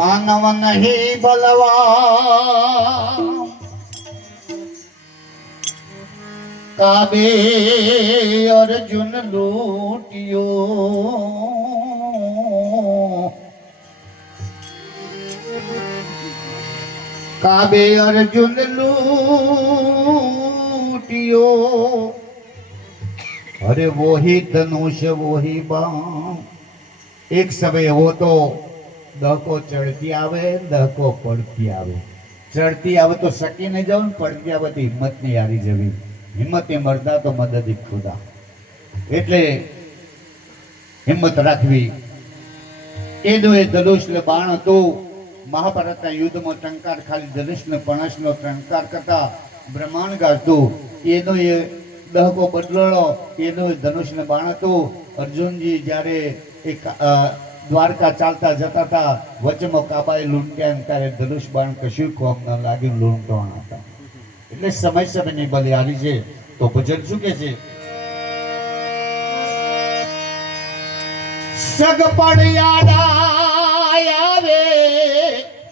માનવ નહીં બલવા કાબે અર્જુન લૂટિયો काबे अर्जुन लूटियो अरे वो ही धनुष वो ही बाण एक समय हो तो दहको चढ़ती आवे दहको पड़ती आवे चढ़ती आवे तो सकी नहीं जाओ पड़ती आवे तो हिम्मत नहीं हारी जवी हिम्मत मरदा तो मदद खुदा એટલે હિંમત રાખવી એનો એ ધનુષ ને બાણ હતું મહાભારતના યુદ્ધમાં ટંકાર ખાલી ધનુષને પણસનો ટંકાર કરતા બ્રહ્માંડ ગાજતું એનો એ દહકો બદલો એનો ધનુષને બાણ હતું અર્જુનજી જ્યારે એક દ્વારકા ચાલતા જતા હતા વચમાં કાબાએ લૂંટ્યા એમ ત્યારે ધનુષ બાણ કશું કોમ ન લાગ્યું લૂંટવાના હતા એટલે સમય સમયની બલિહારી છે તો ભજન શું કે છે સગ પડ્યા